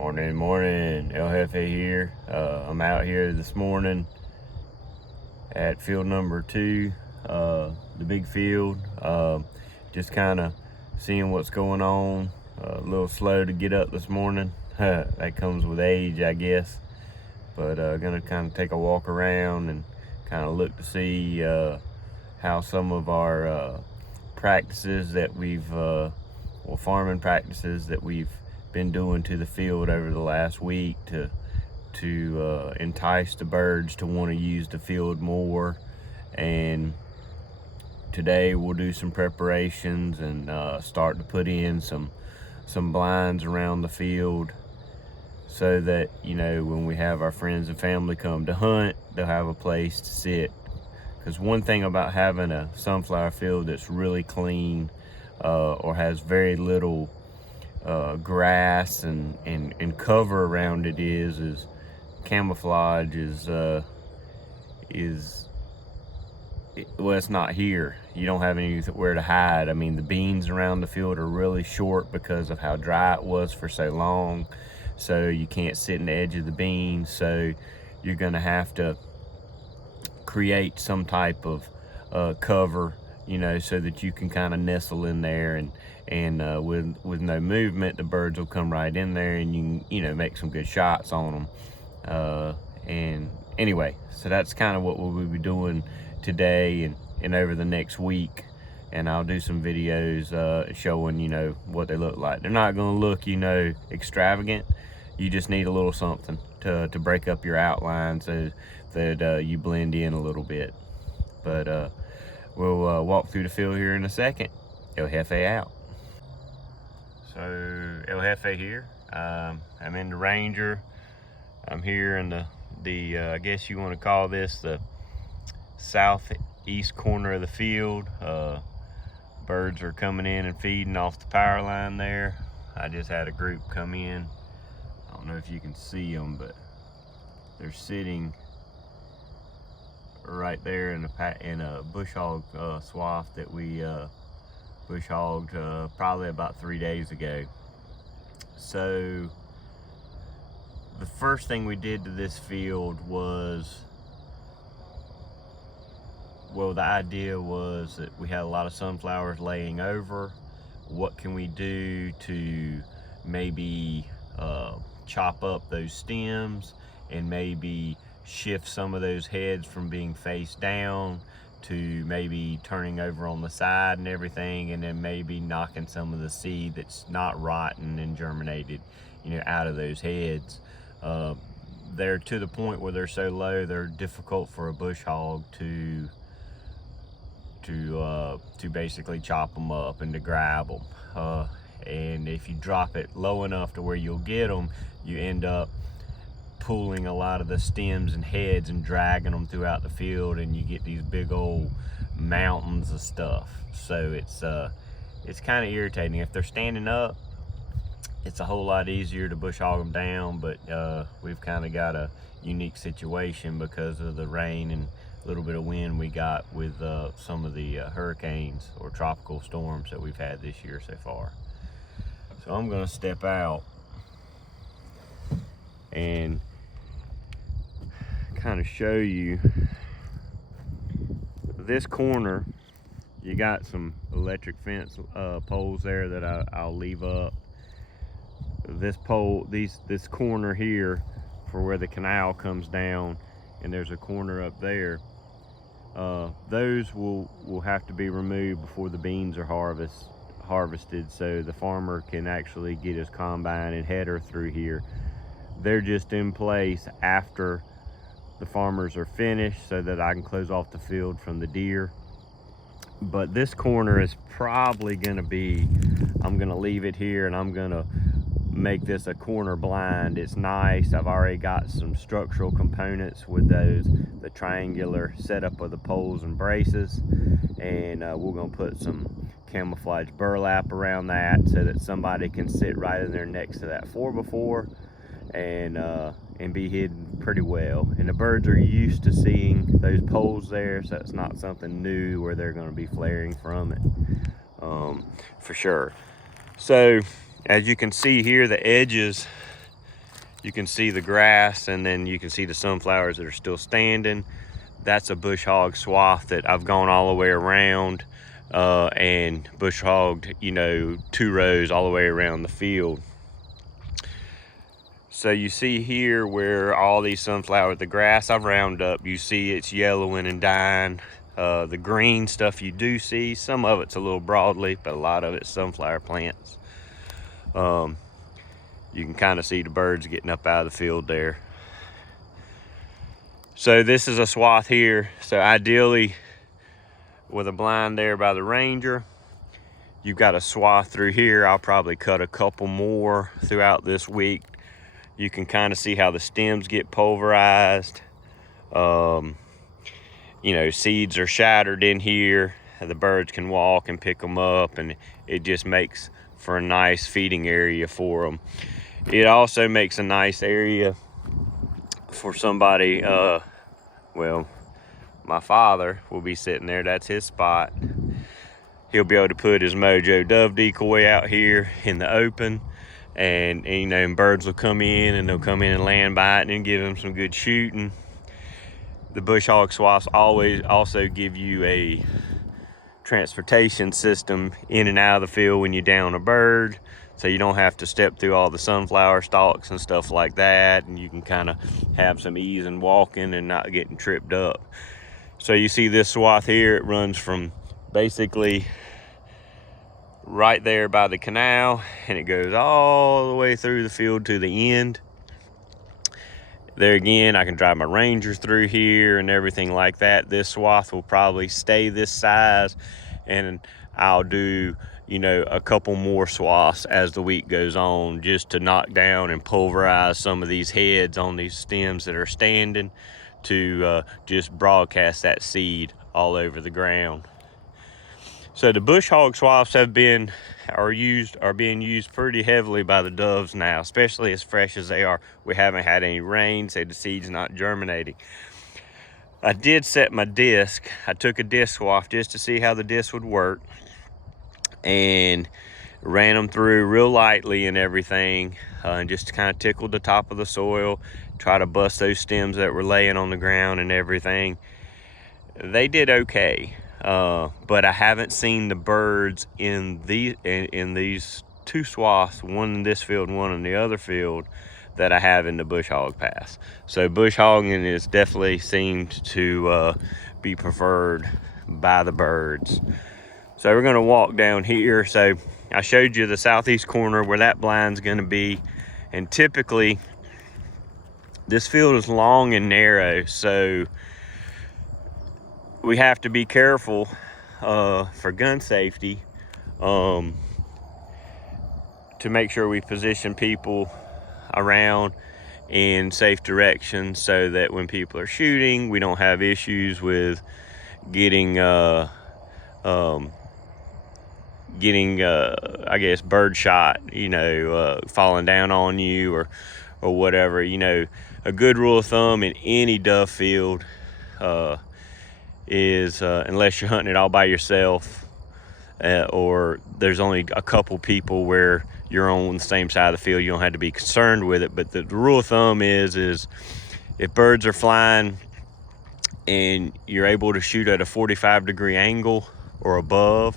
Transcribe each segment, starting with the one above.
Morning. El Jefe here. I'm out here this morning at field number 2, the big field. Just kind of seeing what's going on. A little slow to get up this morning. That comes with age, I guess. But gonna kind of take a walk around and kind of look to see how some of our practices that we've, farming practices that we've been doing to the field over the last week to entice the birds to want to use the field more. And today we'll do some preparations and start to put in some blinds around the field so that, you know, when we have our friends and family come to hunt, they'll have a place to sit. Because one thing about having a sunflower field that's really clean or has very little grass and cover around it is camouflage well, it's not here. You don't have anywhere to hide. I mean, the beans around the field are really short because of how dry it was for so long, so you can't sit in the edge of the beans. So you're gonna have to create some type of cover, you know, so that you can kind of nestle in there, and with no movement, the birds will come right in there and you know, make some good shots on them. And anyway, so that's kind of what we'll be doing today and over the next week. And I'll do some videos showing, you know, what they look like. They're not gonna look, you know, extravagant. You just need a little something to break up your outline so that you blend in a little bit. But we'll walk through the field here in a second. El Jefe out. So El Jefe here. I'm in the Ranger. I'm here in the I guess you want to call this the southeast corner of the field. Birds are coming in and feeding off the power line there. I just had a group come in. I don't know if you can see them, but they're sitting right there in a bush hog swath that we bush hogged probably about 3 days ago. So the first thing we did to this field was, well, the idea was that we had a lot of sunflowers laying over. What can we do to maybe chop up those stems and maybe shift some of those heads from being face down to maybe turning over on the side and everything, and then maybe knocking some of the seed that's not rotten and germinated, you know, out of those heads. They're to the point where they're so low they're difficult for a bush hog to basically chop them up and to grab them. And if you drop it low enough to where you'll get them, you end up pulling a lot of the stems and heads and dragging them throughout the field, and you get these big old mountains of stuff. So it's kind of irritating. If they're standing up, it's a whole lot easier to bush hog them down, but we've kind of got a unique situation because of the rain and a little bit of wind we got with some of the hurricanes or tropical storms that we've had this year so far. So I'm gonna step out and kind of show you this corner. You got some electric fence poles there that I'll leave up. This pole, this corner here for where the canal comes down, and there's a corner up there. Those will have to be removed before the beans are harvested, so the farmer can actually get his combine and header through here. They're just in place after the farmers are finished so that I can close off the field from the deer. But this corner is probably gonna be, I'm gonna leave it here and I'm gonna make this a corner blind. It's nice. I've already got some structural components with the triangular setup of the poles and braces, and we're gonna put some camouflage burlap around that so that somebody can sit right in there next to that 4x4 and be hidden pretty well. And the birds are used to seeing those poles there, so it's not something new where they're going to be flaring from it, for sure. So as you can see here, the edges you can see the grass, and then you can see the sunflowers that are still standing. That's a bush hog swath that I've gone all the way around and bush hogged, you know, 2 rows all the way around the field. So you see here where all these sunflowers, the grass I've rounded up, you see it's yellowing and dying. The green stuff you do see, some of it's a little broadleaf, but a lot of it's sunflower plants. You can kind of see the birds getting up out of the field there. So this is a swath here. So ideally, with a blind there by the Ranger, you've got a swath through here. I'll probably cut a couple more throughout this week. You can kind of see how the stems get pulverized. You know, seeds are shattered in here. The birds can walk and pick them up, and it just makes for a nice feeding area for them. It also makes a nice area for somebody, well, my father will be sitting there. That's his spot. He'll be able to put his Mojo dove decoy out here in the open, and you know, and birds will come in, and they'll come in and land by it and give them some good shooting. The bush hog swaths always also give you a transportation system in and out of the field when you down a bird, so you don't have to step through all the sunflower stalks and stuff like that, and you can kind of have some ease in walking and not getting tripped up. So you see this swath here, it runs from basically right there by the canal, and it goes all the way through the field to the end. There again, I can drive my Rangers through here and everything like that. This swath will probably stay this size, and I'll do, you know, a couple more swaths as the week goes on, just to knock down and pulverize some of these heads on these stems that are standing, to just broadcast that seed all over the ground. So the bush hog swaths are being used pretty heavily by the doves now, especially as fresh as they are. We haven't had any rain, so the seed's not germinating. I did set my disc. I took a disc swath just to see how the disc would work, and ran them through real lightly and everything, and just to kind of tickle the top of the soil, try to bust those stems that were laying on the ground and everything. They did okay. But I haven't seen the birds in these 2 swaths, one in this field and one in the other field, that I have in the bush hog pass. So bush hogging is definitely seemed to be preferred by the birds. So we're gonna walk down here. So I showed you the southeast corner where that blind's gonna be, and typically this field is long and narrow, so we have to be careful for gun safety, to make sure we position people around in safe directions, so that when people are shooting, we don't have issues with getting I guess bird shot, you know, falling down on you or whatever. You know, a good rule of thumb in any dove field is unless you're hunting it all by yourself, or there's only a couple people where you're on the same side of the field, you don't have to be concerned with it. But the rule of thumb is if birds are flying and you're able to shoot at a 45-degree angle or above,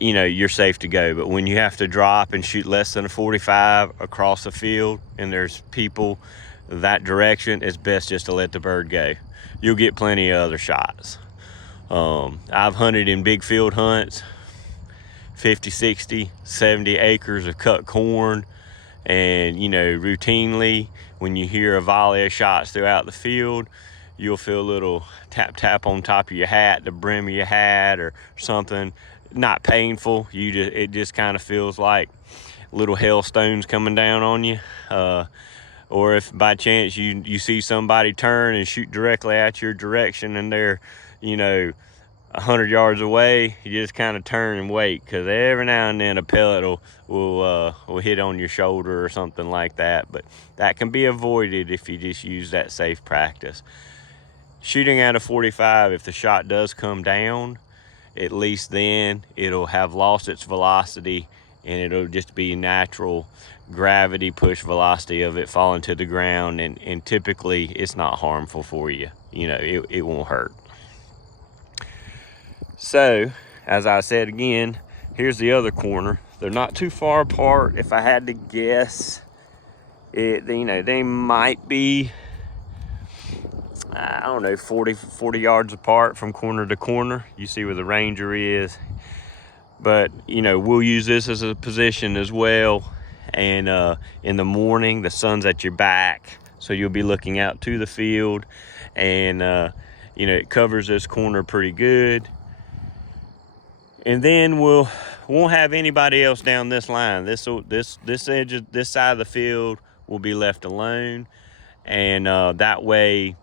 you know, you're safe to go. But when you have to drop and shoot less than a 45 across the field and there's people that direction, it's best just to let the bird go. You'll get plenty of other shots. I've hunted in big field hunts, 50, 60, 70 acres of cut corn, and you know, routinely when you hear a volley of shots throughout the field, you'll feel a little tap on top of your hat, the brim of your hat or something. Not painful, it just kind of feels like little hailstones coming down on you. Or if by chance you see somebody turn and shoot directly at your direction and they're, you know, 100 yards away, you just kind of turn and wait, because every now and then a pellet will hit on your shoulder or something like that. But that can be avoided if you just use that safe practice. Shooting at a 45, if the shot does come down, at least then it'll have lost its velocity and it'll just be natural gravity push velocity of it falling to the ground, and typically it's not harmful for you. You know, it won't hurt. So, as I said again, here's the other corner. They're not too far apart. If I had to guess, they might be, I don't know, 40 yards apart from corner to corner. You see where the Ranger is. But, you know, we'll use this as a position as well. And in the morning, the sun's at your back, so you'll be looking out to the field. And, you know, it covers this corner pretty good. And then we won't have anybody else down this line. This edge of this side of the field will be left alone, and that way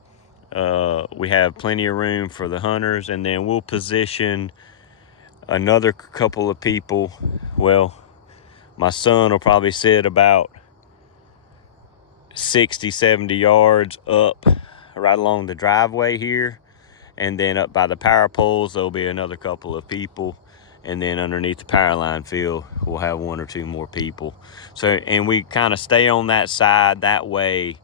we have plenty of room for the hunters. And then we'll position another couple of people. Well, my son will probably sit about 60-70 yards up right along the driveway here, and then up by the power poles there'll be another couple of people. And then underneath the power line field, we'll have 1 or 2 more people. So, and we kind of stay on that side. That way,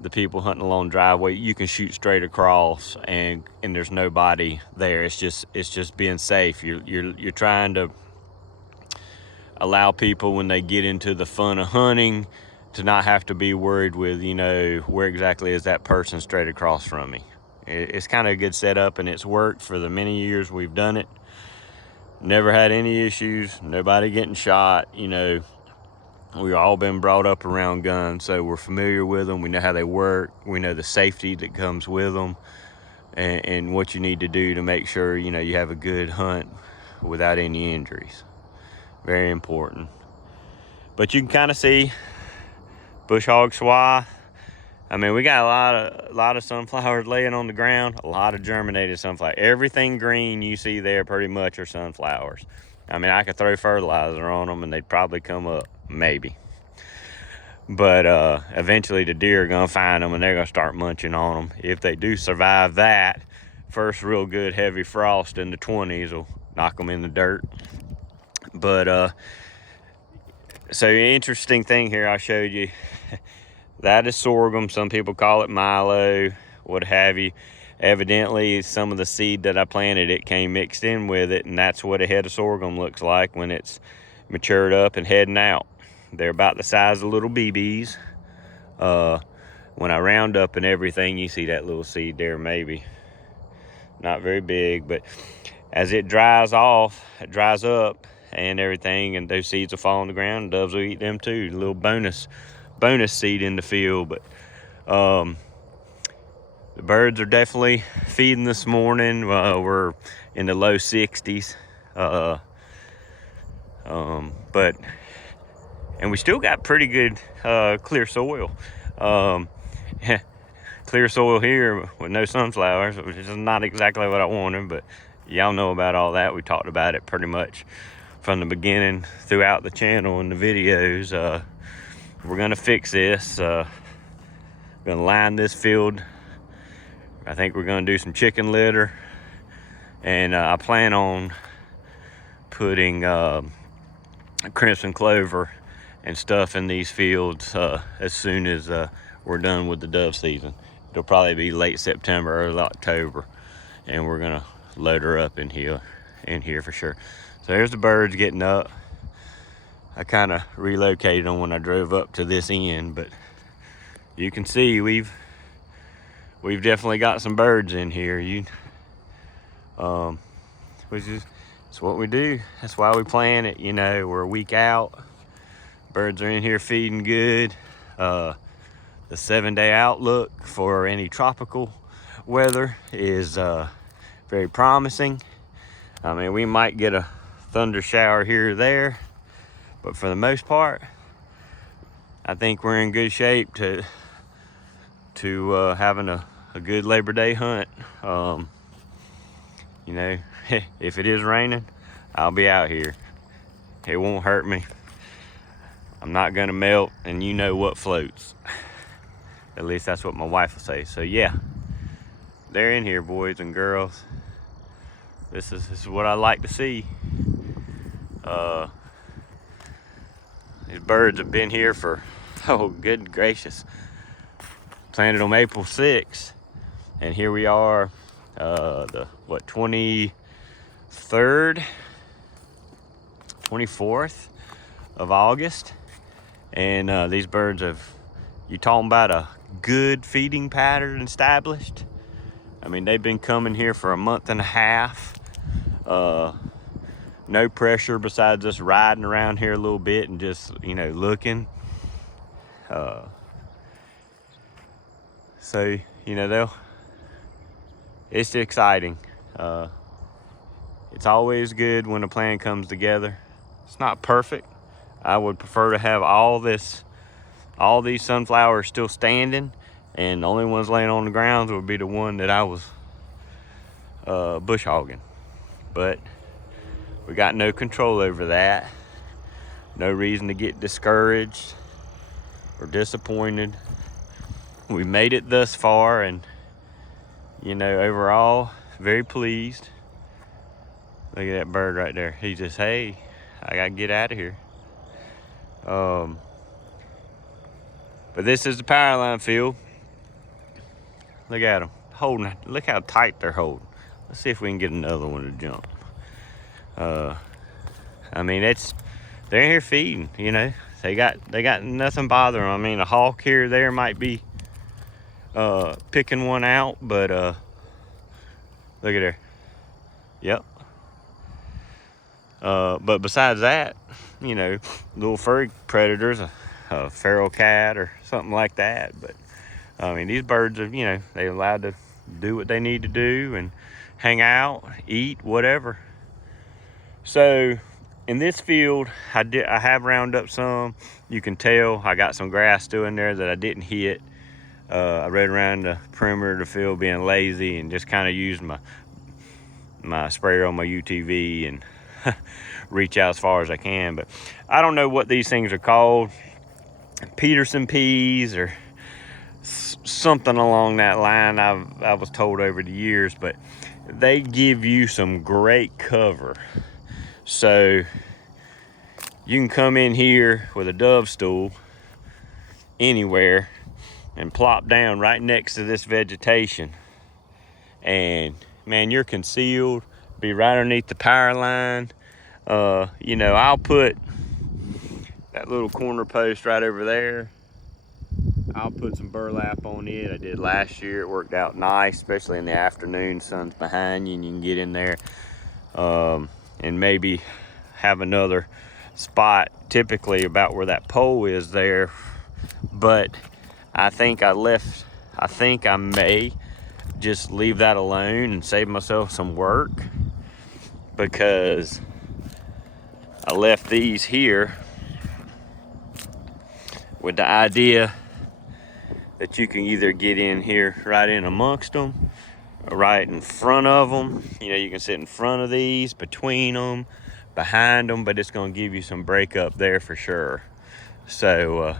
the people hunting along the driveway, you can shoot straight across, and there's nobody there. It's just being safe. You're trying to allow people, when they get into the fun of hunting, to not have to be worried with, you know, where exactly is that person straight across from me. It's kind of a good setup, and it's worked for the many years we've done it. Never had any issues, nobody getting shot. You know, we've all been brought up around guns, so we're familiar with them. We know how they work. We know the safety that comes with them, and what you need to do to make sure, you know, you have a good hunt without any injuries. Very important. But you can kind of see bush hog swath. I mean, we got a lot of sunflowers laying on the ground, a lot of germinated sunflower. Everything green you see there pretty much are sunflowers. I mean, I could throw fertilizer on them and they'd probably come up, maybe. But eventually the deer are gonna find them and they're gonna start munching on them. If they do survive that, first real good heavy frost in the 20s will knock them in the dirt. But so interesting thing here I showed you. That is sorghum. Some people call it milo, what have you. Evidently, some of the seed that I planted, it came mixed in with it, and that's what a head of sorghum looks like when it's matured up and heading out. They're about the size of little BBs. When I round up and everything, you see that little seed there, maybe. Not very big, but as it dries off, it dries up and everything, and those seeds will fall on the ground, and doves will eat them too. A little bonus seed in the field. But the birds are definitely feeding this morning. We're in the low 60s, but and we still got pretty good clear soil. Clear soil here with no sunflowers, which is not exactly what I wanted, but y'all know about all that. We talked about it pretty much from the beginning throughout the channel and the videos. We're gonna fix this. Gonna line this field. I think we're gonna do some chicken litter, and I plan on putting crimson clover and stuff in these fields as soon as we're done with the dove season. It'll probably be late September, early October, and we're gonna load her up in here for sure. So there's the birds getting up. I kind of relocated them when I drove up to this end, but you can see we've definitely got some birds in here. Which is, it's what we do. That's why we plan it. You know, we're a week out. Birds are in here feeding good. The 7-day outlook for any tropical weather is very promising. I mean, we might get a thunder shower here or there, but for the most part, I think we're in good shape to having a good Labor Day hunt. You know, if it is raining, I'll be out here. It won't hurt me. I'm not gonna melt, and you know what floats. At least that's what my wife will say. So yeah, they're in here, boys and girls. This is what I like to see. These birds have been here for, oh, good gracious. Planted on April 6th, and here we are, the, what, 23rd, 24th of August. And these birds have, you talking about a good feeding pattern established? I mean, they've been coming here for a month and a half. No pressure besides us riding around here a little bit and just, you know, looking. So, you know, it's exciting. It's always good when a plan comes together. It's not perfect. I would prefer to have all these sunflowers still standing, and the only ones laying on the ground would be the one that I was bush hogging. But we got no control over that. No reason to get discouraged or disappointed. We made it thus far, and you know, overall, very pleased. Look at that bird right there. He just, hey, I gotta get out of here. But this is the power line field. Look at them holding. Look how tight they're holding. Let's see if we can get another one to jump. I mean, they're in here feeding. You know, they got nothing bothering them. I mean, a hawk here or there might be picking one out, but look at there. Yep. But besides that, you know, little furry predators, a feral cat or something like that. But I mean, these birds are, you know, they're allowed to do what they need to do and hang out, eat, whatever. So in this field, I have rounded up some. You can tell I got some grass still in there that I didn't hit. I rode around the perimeter of the field being lazy and just kind of used my sprayer on my UTV and reach out as far as I can. But I don't know what these things are called. Peterson peas or something along that line, I was told over the years, but they give you some great cover. So you can come in here with a dove stool anywhere and plop down right next to this vegetation, and man, you're concealed, be right underneath the power line. You know, I'll put that little corner post right over there. I'll put some burlap on it. I did last year. It worked out nice, especially in the afternoon. Sun's behind you and you can get in there, and maybe have another spot typically about where that pole is there. But I think I may just leave that alone and save myself some work, because I left these here with the idea that you can either get in here right in amongst them, or right in front of them. You know, you can sit in front of these, between them, behind them, but it's going to give you some break up there for sure. So,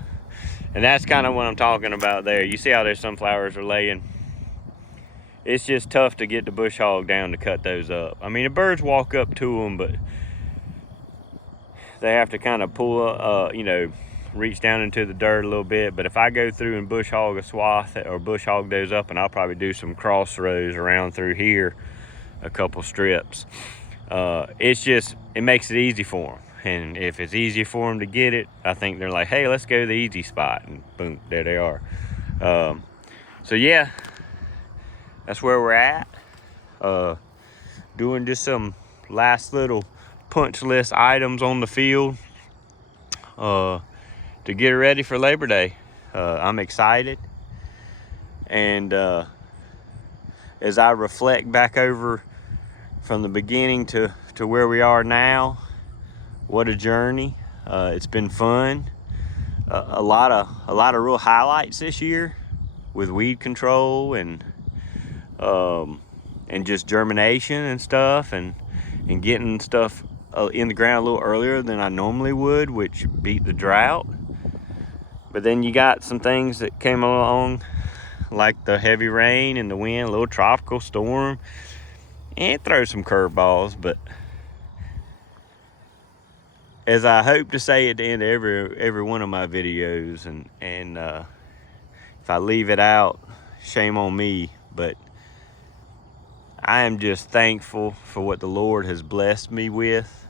and that's kind of what I'm talking about there. You see how their sunflowers are laying? It's just tough to get the bush hog down to cut those up. I mean, the birds walk up to them, but they have to kind of pull, you know, reach down into the dirt a little bit. But if I go through and bush hog a swath or bush hog those up, and I'll probably do some cross rows around through here, a couple strips. It makes it easy for them. And if it's easy for them to get it, I think they're like, hey, let's go to the easy spot, and boom, there they are. So yeah, that's where we're at. Doing just some last little punch list items on the field to get ready for Labor Day. I'm excited, and as I reflect back over from the beginning to where we are now, what a journey. It's been fun. A lot of real highlights this year with weed control and just germination and stuff, and getting stuff in the ground a little earlier than I normally would, which beat the drought. But then you got some things that came along, like the heavy rain and the wind, a little tropical storm, and throw some curveballs. But as I hope to say at the end of every one of my videos, and if I leave it out, shame on me, but I am just thankful for what the Lord has blessed me with,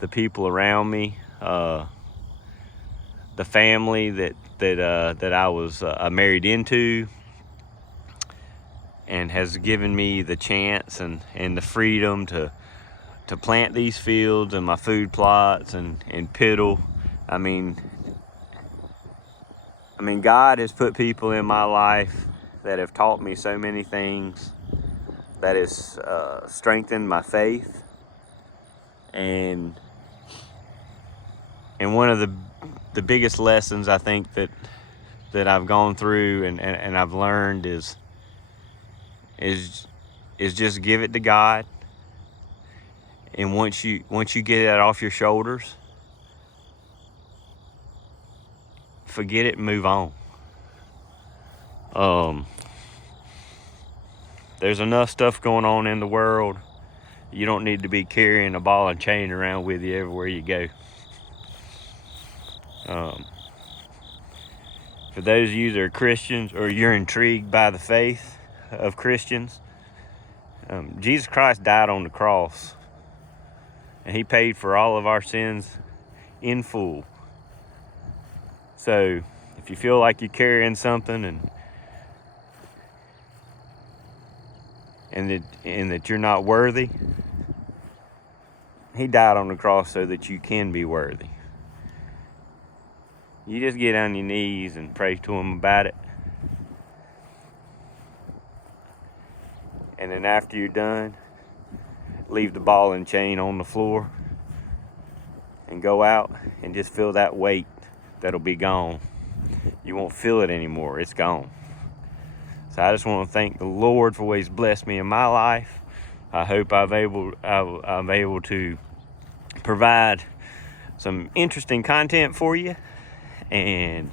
the people around me, the family that I was married into, and has given me the chance and the freedom to plant these fields and my food plots and piddle. I mean, God has put people in my life that have taught me so many things, that has strengthened my faith, and one of the biggest lessons I think that I've gone through and I've learned is just give it to God. And once you get it off your shoulders, forget it and move on. There's enough stuff going on in the world. You don't need to be carrying a ball and chain around with you everywhere you go. For those of you that are Christians, or you're intrigued by the faith of Christians, Jesus Christ died on the cross, and he paid for all of our sins in full. So if you feel like you're carrying something and that you're not worthy, he died on the cross so that you can be worthy. You just get on your knees and pray to him about it. And then after you're done, leave the ball and chain on the floor and go out and just feel that weight that'll be gone. You won't feel it anymore. It's gone. So I just want to thank the Lord for what he's blessed me in my life. I hope I'm able to provide some interesting content for you. And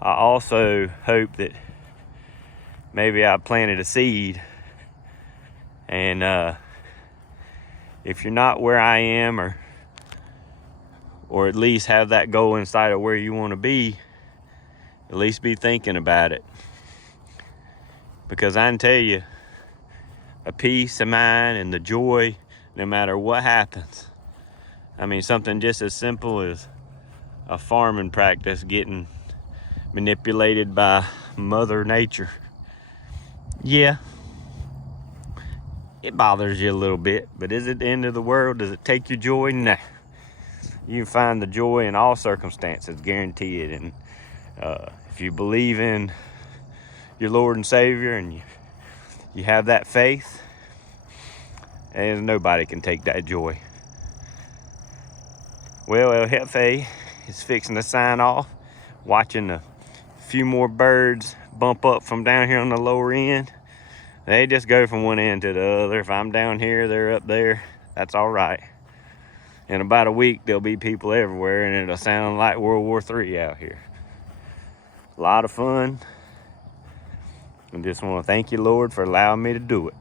I also hope that maybe I planted a seed, and if you're not where I am, or at least have that goal inside of where you want to be, at least be thinking about it. Because I can tell you, a peace of mind and the joy, no matter what happens. I mean, something just as simple as a farming practice getting manipulated by Mother Nature. Yeah, it bothers you a little bit, but is it the end of the world? Does it take your joy? Nah. You can find the joy in all circumstances, guaranteed. And if you believe in your Lord and Savior, and you have that faith, and nobody can take that joy. Well, El Jefe is fixing to sign off, watching a few more birds bump up from down here on the lower end. They just go from one end to the other. If I'm down here, they're up there. That's all right. In about a week, there'll be people everywhere, and it'll sound like World War III out here. A lot of fun. I just want to thank you, Lord, for allowing me to do it.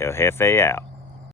El Jefe out.